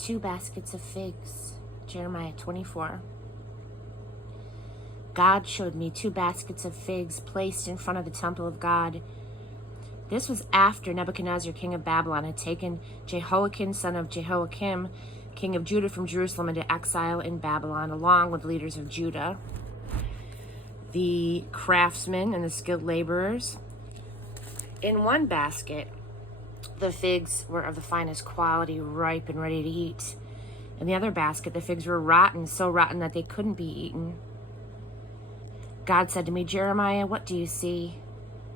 2 baskets of figs. Jeremiah 24. God showed me 2 baskets of figs placed in front of the temple of God. This was after Nebuchadnezzar, king of Babylon, had taken Jehoiakim, son of Jehoiakim, king of Judah, from Jerusalem into exile in Babylon, along with leaders of Judah, the craftsmen and the skilled laborers. In one basket, the figs were of the finest quality, ripe and ready to eat. In the other basket, the figs were rotten, so rotten that they couldn't be eaten. God said to me, Jeremiah, what do you see?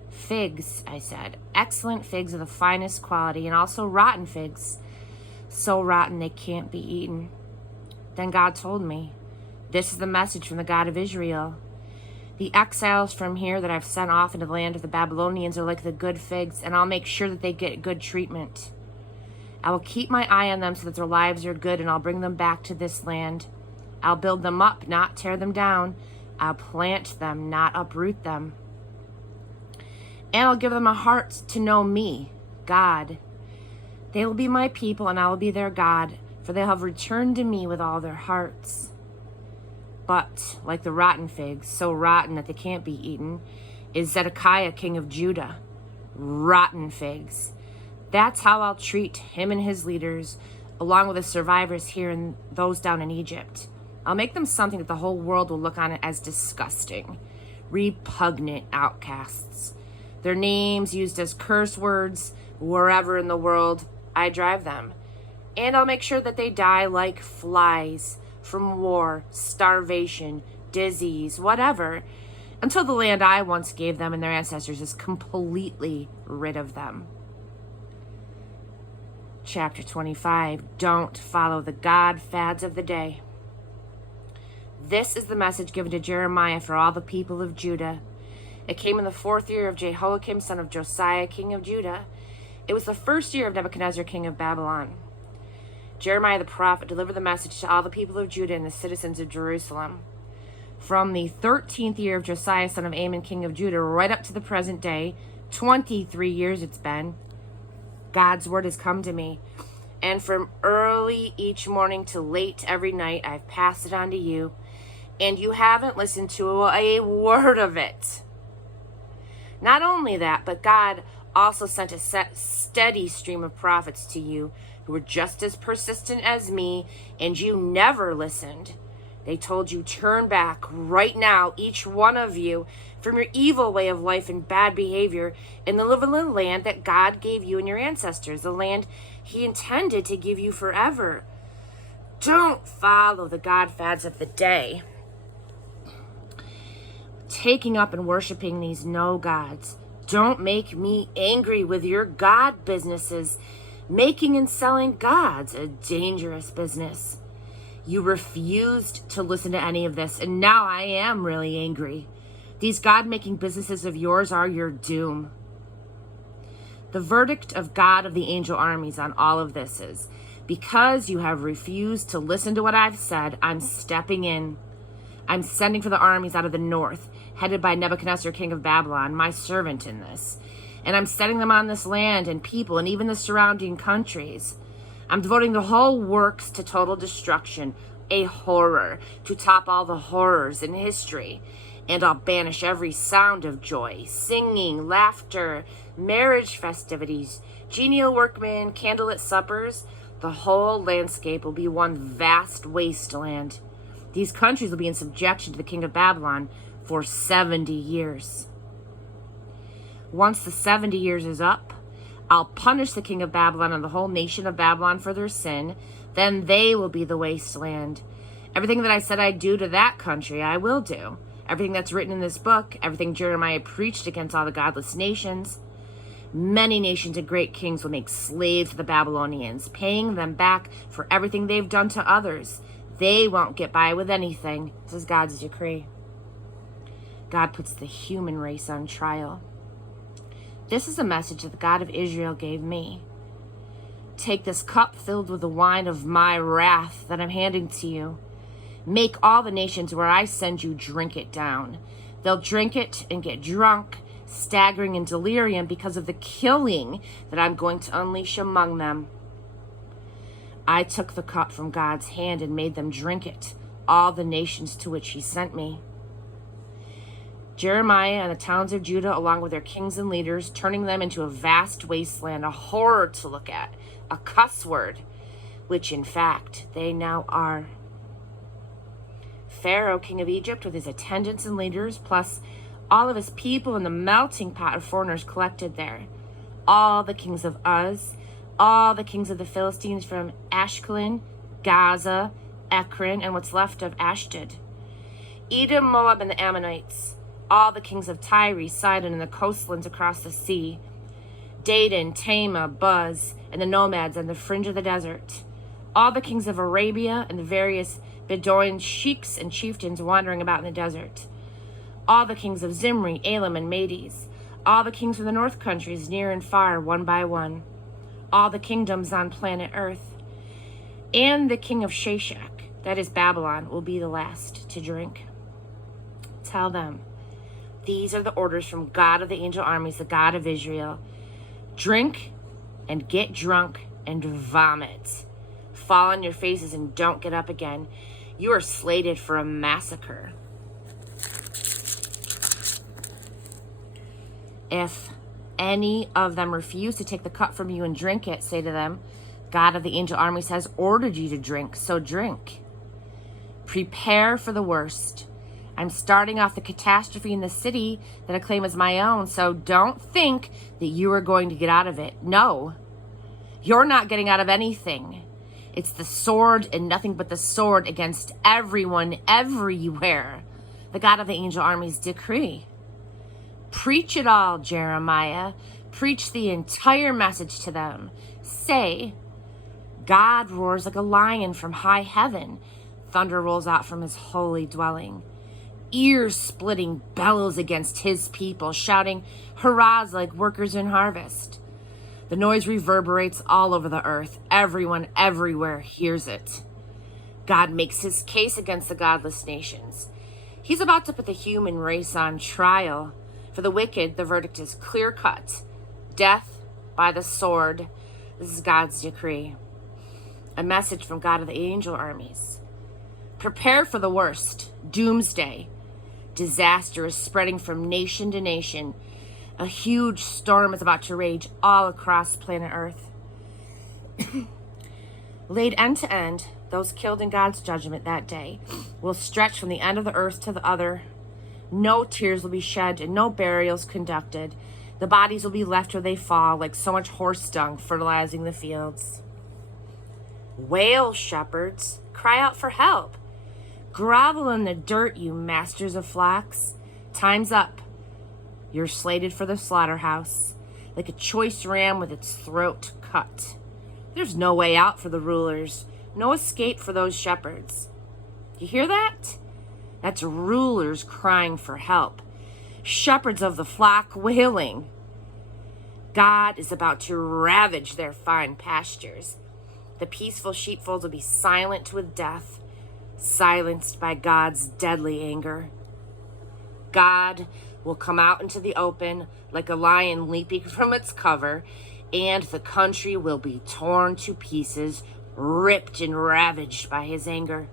Figs, I said. Excellent figs of the finest quality, and also rotten figs, so rotten they can't be eaten. Then God told me, this is the message from the God of Israel. The exiles from here that I've sent off into the land of the Babylonians are like the good figs, and I'll make sure that they get good treatment. I will keep my eye on them so that their lives are good, and I'll bring them back to this land. I'll build them up, not tear them down. I'll plant them, not uproot them. And I'll give them a heart to know me, God. They will be my people, and I will be their God, for they have returned to me with all their hearts. But, like the rotten figs, so rotten that they can't be eaten, is Zedekiah, king of Judah. Rotten figs. That's how I'll treat him and his leaders, along with the survivors here and those down in Egypt. I'll make them something that the whole world will look on as disgusting. Repugnant outcasts. Their names used as curse words wherever in the world I drive them. And I'll make sure that they die like flies from war, starvation, disease, whatever, until the land I once gave them and their ancestors is completely rid of them. Chapter 25, don't follow the God fads of the day. This is the message given to Jeremiah for all the people of Judah. It came in the 4th year of Jehoiakim, son of Josiah, king of Judah. It was the 1st year of Nebuchadnezzar, king of Babylon. Jeremiah the prophet delivered the message to all the people of Judah and the citizens of Jerusalem. From the 13th year of Josiah, son of Amon, king of Judah, right up to the present day, 23 years it's been, God's word has come to me. And from early each morning to late every night, I've passed it on to you. And you haven't listened to a word of it. Not only that, but God also sent a steady stream of prophets to you who were just as persistent as me, and you never listened. They told you, turn back right now, each one of you, from your evil way of life and bad behavior, and live in the land that God gave you and your ancestors, the land he intended to give you forever. Don't follow the God fads of the day, taking up and worshiping these no gods. Don't make me angry with your God businesses. Making and selling gods, a dangerous business. You refused to listen to any of this, and now I am really angry. These God-making businesses of yours are your doom. The verdict of God of the angel armies on all of this is, because you have refused to listen to what I've said, I'm stepping in. I'm sending for the armies out of the north, headed by Nebuchadnezzar, king of Babylon, my servant in this. And I'm setting them on this land and people and even the surrounding countries. I'm devoting the whole works to total destruction, a horror, to top all the horrors in history. And I'll banish every sound of joy, singing, laughter, marriage festivities, genial workmen, candlelit suppers. The whole landscape will be one vast wasteland. These countries will be in subjection to the king of Babylon for 70 years. Once the 70 years is up, I'll punish the king of Babylon and the whole nation of Babylon for their sin. Then they will be the wasteland. Everything that I said I'd do to that country, I will do. Everything that's written in this book, everything Jeremiah preached against all the godless nations. Many nations and great kings will make slaves to the Babylonians, paying them back for everything they've done to others. They won't get by with anything. This is God's decree. God puts the human race on trial. This is a message that the God of Israel gave me. Take this cup filled with the wine of my wrath that I'm handing to you. Make all the nations where I send you drink it down. They'll drink it and get drunk, staggering in delirium because of the killing that I'm going to unleash among them. I took the cup from God's hand and made them drink it, all the nations to which he sent me. Jeremiah and the towns of Judah, along with their kings and leaders, turning them into a vast wasteland, a horror to look at, a cuss word, which in fact they now are. Pharaoh, king of Egypt, with his attendants and leaders, plus all of his people in the melting pot of foreigners collected there. All the kings of Uz, all the kings of the Philistines from Ashkelon, Gaza, Ekron, and what's left of Ashdod. Edom, Moab, and the Ammonites. All the kings of Tyre, Sidon, and the coastlands across the sea. Dedan, Tema, Buz, and the nomads on the fringe of the desert. All the kings of Arabia and the various Bedouin sheiks and chieftains wandering about in the desert. All the kings of Zimri, Elam, and Medes. All the kings from the north countries, near and far, one by one. All the kingdoms on planet Earth. And the king of Sheshach, that is Babylon, will be the last to drink. Tell them, these are the orders from God of the angel armies, the God of Israel. Drink and get drunk and vomit. Fall on your faces and don't get up again. You are slated for a massacre. If any of them refuse to take the cup from you and drink it, say to them, God of the angel armies has ordered you to drink, so drink. Prepare for the worst. I'm starting off the catastrophe in the city that I claim as my own, so don't think that you are going to get out of it. No, you're not getting out of anything. It's the sword and nothing but the sword against everyone, everywhere. The God of the angel armies decree. Preach it all, Jeremiah. Preach the entire message to them. Say, God roars like a lion from high heaven. Thunder rolls out from his holy dwelling. Ear-splitting bellows against his people, shouting hurrahs like workers in harvest. The noise reverberates all over the earth. Everyone everywhere hears it. God makes his case against the godless nations. He's about to put the human race on trial. For the wicked, the verdict is clear-cut. Death by the sword. This is God's decree. A message from God of the angel armies. Prepare for the worst. Doomsday. Disaster is spreading from nation to nation. A huge storm is about to rage all across planet Earth. Laid end to end, those killed in God's judgment that day will stretch from the end of the earth to the other. No tears will be shed and no burials conducted. The bodies will be left where they fall, like so much horse dung fertilizing the fields. Wail, shepherds, cry out for help. Grovel in the dirt, you masters of flocks. Time's up. You're slated for the slaughterhouse, like a choice ram with its throat cut. There's no way out for the rulers, no escape for those shepherds. You hear that? That's rulers crying for help. Shepherds of the flock wailing. God is about to ravage their fine pastures. The peaceful sheepfolds will be silent with death, silenced by God's deadly anger. God will come out into the open like a lion leaping from its cover, and the country will be torn to pieces, ripped and ravaged by his anger.